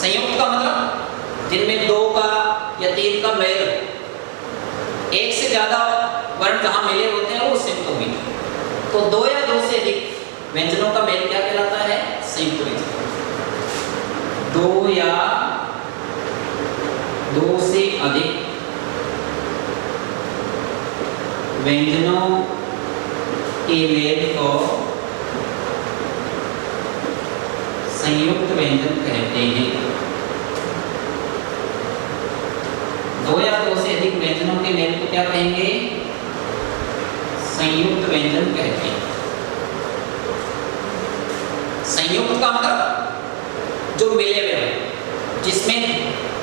संयुक्त का मतलब जिनमें 2 का या 3 का मेल, एक से ज्यादा वर्ण जहां मिले होते हैं वो संयुक्त होंगे। तो 2 या 2 से अधिक व्यंजनों का मेल क्या कहलाता है? संयुक्त व्यंजन। 2 या 2 से अधिक व्यंजनों के मेल को संयुक्त व्यंजन कहते हैं। 2 या 2 से अधिक व्यंजनों के मेल को क्या कहेंगे? संयुक्त व्यंजन कहते हैं। संयुक्त का मतलब जो मिले हुए हैं, जिसमें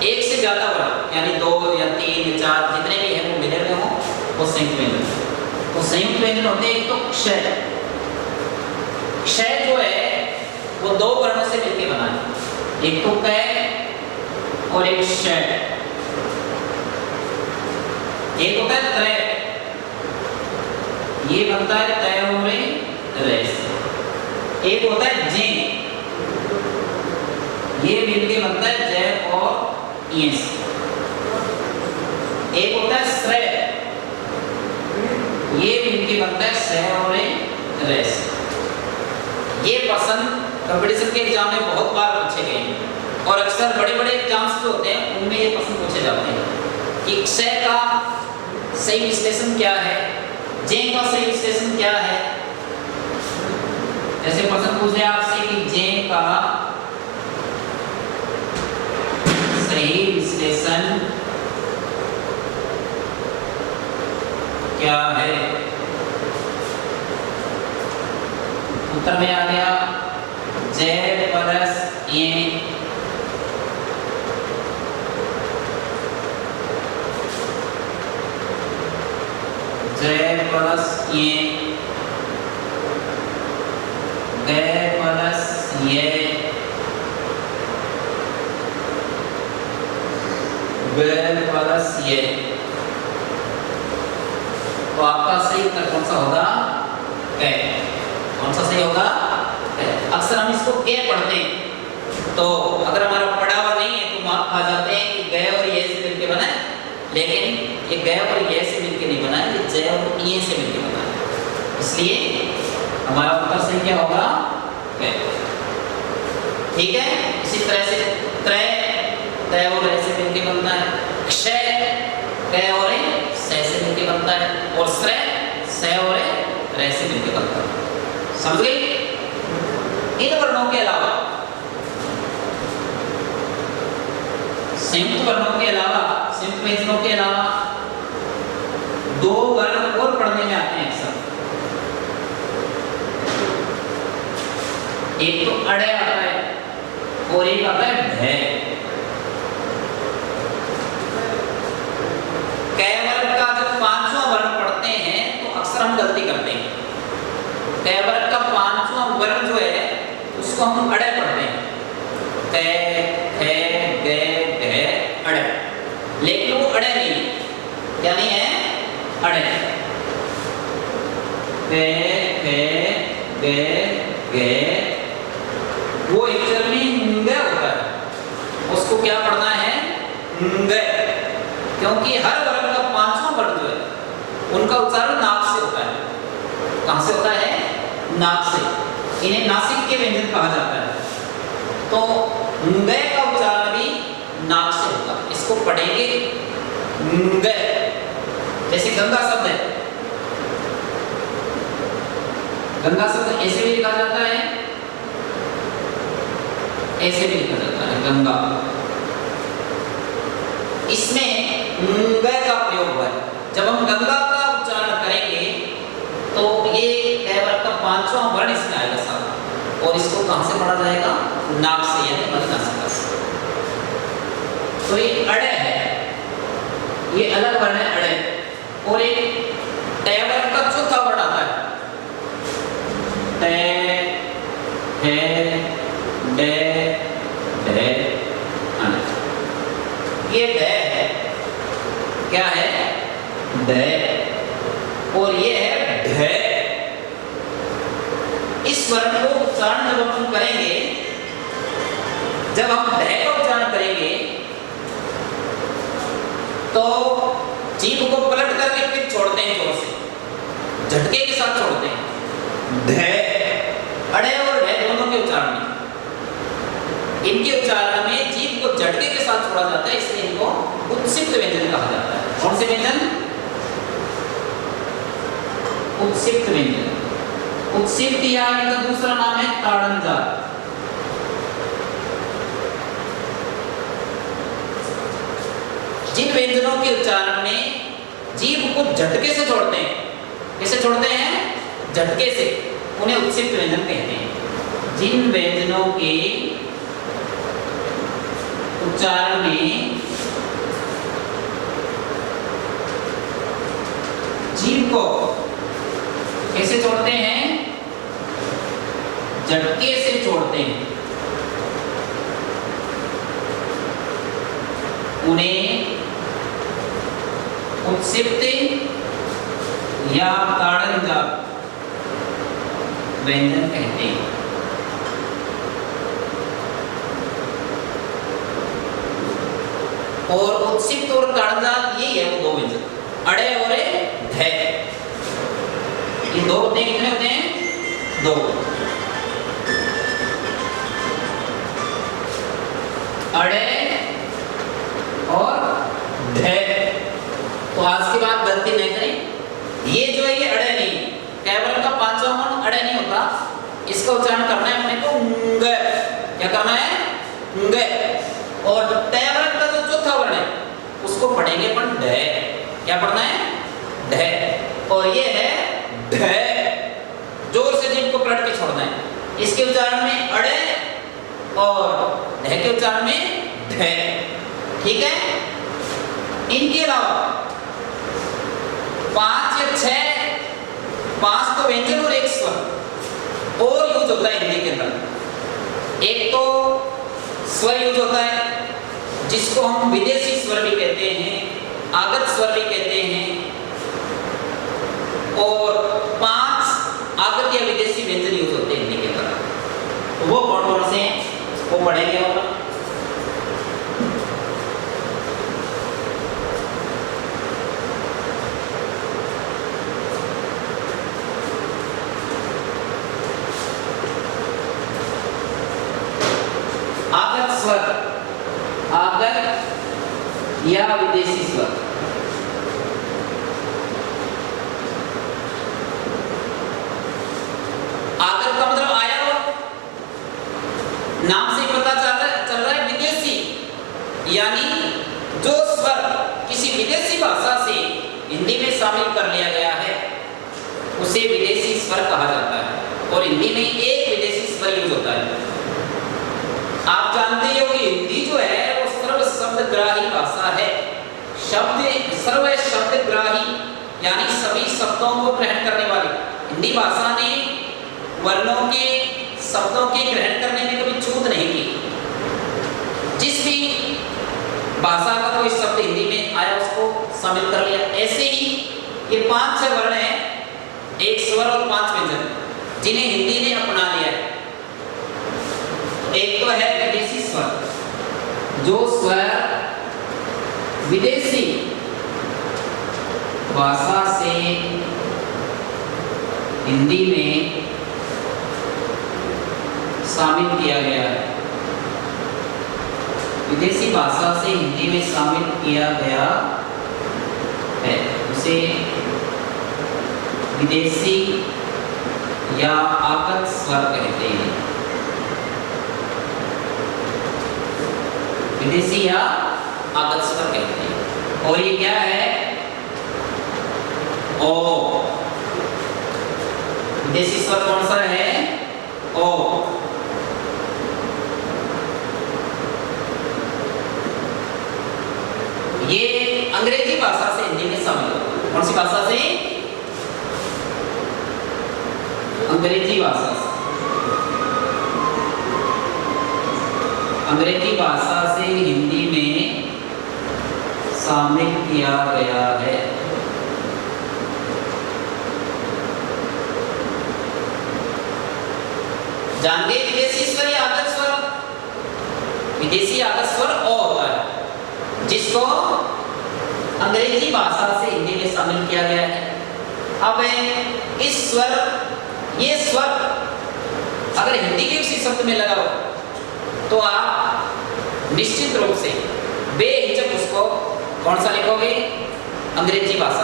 एक से ज्यादा वर्ण यानी 2 या 3 या 4 जितने भी हैं वो मिले हुए हों, वो संयुक्त व्यंजन। तो संयुक्त व्यंजन होते हैं एक तो क्षय। क्षय जो है वो 2 वर्णों से मिलकर बना है, एक तो कै और एक क्षय। एक होता है त्रय, ये बनता है तय और रे से। एक होता है जे, ये मिलके बनता है जय और ये से। एक होता है श्रेय, ये मिलके बनता है सह और रे से। ये प्रश्न कंपटीशन के एग्जाम में बहुत बार पूछे गए हैं और अक्सर बड़े बड़े एग्जाम्स जो होते हैं उनमें ये प्रश्न पूछे जाते हैं कि क्षय का सही विश्लेषण क्या है, जे का सही विश्लेषण क्या है। जैसे प्रश्न पूछे आपसे कि जे का सही विश्लेषण क्या है, उत्तर में आ गया जे प्लस ए जय प्लस ये गय प्लस ये गय प्लस ये। तो आपका सही उत्तर कौन सा होगा? गय। कौन सा सही होगा? अक्सर हम इसको के पढ़ते हैं, तो अगर हमारा पढ़ा हुआ नहीं है तो मार्क खा जाते हैं कि गय और ये से मिलके बना है, लेकिन ये गय और ये से मिलके नहीं बना है, ये जय और ये से मिलके बना है। इसलिए हमारा उत्तर सही क्या होगा? गय। ठीक है। इसी तरह से त्रय तय और रे से मिलके बनता है, क्षय तय और सह से मिलके बनता है, और श्रेय सह और रे से मिलके बनता है। समझ गए? इन वर्णों के अलावा, संयुक्त वर्णों के अलावा, संयुक्त व्यंजनों के अलावा 2 वर्ण और पढ़ने में आते हैं अक्सर। एक तो अड़े आता है और एक आता है ढे। कै वर्ग का जब 5वां वर्ण पढ़ते हैं तो अक्सर हम गलती करते हैं। कै वर्ग का 5वां वर्ण जो है उसको हम अड़े पढ़ते हैं, कै खे गे ढे अड़े, लेकिन वो अड़े नहीं है। क्या नहीं है? अड़े। गे खे गे गे वो एक्चुअल में ग होता है, उसको क्या पढ़ना है? ग। क्योंकि हर वर्ग का 5वां वर्ण जो है उनका उच्चारण नाक से होता है। कहां से होता है? नाक से। इन्हें नासिक के व्यंजन कहा जाता है। तो ग का उच्चारण भी नाक से होगा। इसको पढ़ेंगे ग। जैसे गंगा शब्द है, गंगा शब्द ऐसे भी लिखा जाता है, ऐसे भी लिखा जाता है गंगा। इसमें ग का प्रयोग हुआ है। जब हम गंगा का उच्चारण करेंगे तो ये कैवर्ग का 5वां वर्ण इसमें आएगा साथ, और इसको कहां से पढ़ा जाएगा? नाक से, यानी मध्यनासिका से। तो ये अड़े है, ये अलग वर्ण है अड़े। और एक कैवर्ग का 4था वर्ण आता है ते है डे डे अने। ये डे है, क्या है? डे। और ये है ढे। इस वर्ण को उच्चारण जब हम करेंगे, जब हम ढे का तो जीभ को पलट करके फिर छोड़ते हैं जोर से, झटके के साथ छोड़ते हैं। ध, अड़े और ढ दोनों के उच्चारण में, इनके उच्चारण में जीभ को झटके के साथ छोड़ा जाता है, इसलिए इनको उत्सिप्त व्यंजन कहा जाता है। कौन से व्यंजन? उत्सिप्त व्यंजन। उत्सिप्त या इनका दूसरा नाम है ताड़न जात। जिन व्यंजनों के उच्चारण में जीभ को झटके से छोड़ते हैं, कैसे छोड़ते हैं? झटके से, उन्हें उत्सिप्त व्यंजन कहते हैं। जिन व्यंजनों के उच्चारण में जीभ को कैसे छोड़ते हैं? झटके से छोड़ते हैं, उन्हें उत्सिप्त या ताड़नजात व्यंजन कहते हैं। और उत्सिप्त और ताड़नजात यही है वो दो व्यंजन, अड़े और ध। ये दो होते हैं, कितने होते हैं? दो। अड़े और ध। तो आज के बाद गलती नहीं करें, ये जो है ये अड़े नहीं, केवल का पांचवा मन अड़े नहीं होता, इसका उच्चारण करना है अपने को ंग। क्या करना है? ंग। और टेवरन का जो चौथा वर्ण है उसको पढ़ेंगे अपन ढ। क्या पढ़ना है? ढ। और ये है ढ, जोर से जीभ को पलट के छोड़ना है। इसके उच्चारण में अड़े और ढ के उच्चारण में ढ। ठीक है? इनके अलावा 5 या 6, 5 तो व्यंजन और 1 स्वर और यूज होता है हिंदी के अंदर। एक तो स्वर यूज होता है जिसको हम विदेशी स्वर भी कहते हैं, आगत स्वर भी कहते हैं, और 5 आगत या विदेशी व्यंजन यूज होते हैं हिंदी के अंदर। तो वो कौन कौन से हैं वो पढ़ेंगे हम। आगत स्वर, आगत या विदेशी स्वर। आगत का मतलब आया हुआ, नाम से पता चल रहा है विदेशी, यानी जो स्वर किसी विदेशी भाषा से हिंदी में शामिल कर लिया गया है उसे विदेशी स्वर कहा जाता है। और हिंदी में एक विदेशी स्वर यूज होता है। आप जानते हो कि हिंदी जो है वो सर्व शब्दग्राही भाषा है। सर्व शब्दग्राही यानी सभी शब्दों को ग्रहण करने वाली। हिंदी भाषा ने वर्णों के, शब्दों के ग्रहण करने में कभी छूट नहीं की। जिस भी भाषा का कोई शब्द हिंदी में आया उसको शामिल कर लिया। ऐसे ही ये 5-6 वर्ण हैं, 1 स्वर और 5 व्यंजन, जिन्हें हिंदी ने अपना लिया है। एक तो है विदेशी स्वर, जो स्वर विदेशी भाषा से हिंदी में शामिल किया गया है। विदेशी भाषा से हिंदी में शामिल किया गया है उसे विदेशी या आगत स्वर कहते हैं। विदेशी या आगत स्वर कहते हैं। और ये क्या है? ओ। विदेशी स्वर कौन सा है? ओ। ये अंग्रेजी भाषा से हिंदी में शामिल हो। कौन सी भाषा से? अंग्रेजी भाषा से। अंग्रेजी भाषा से हिंदी में शामिल किया गया है। जानते विदेशी स्वर या आगत स्वर? विदेशी आगत स्वर ओ होता है, जिसको अंग्रेजी भाषा से हिंदी में शामिल किया गया है। अब इस स्वर, ये स्वर अगर हिंदी के किसी शब्द में लगा हो तो आप निश्चित रूप से बेहिचक उसको कौन सा लिखोगे? अंग्रेजी भाषा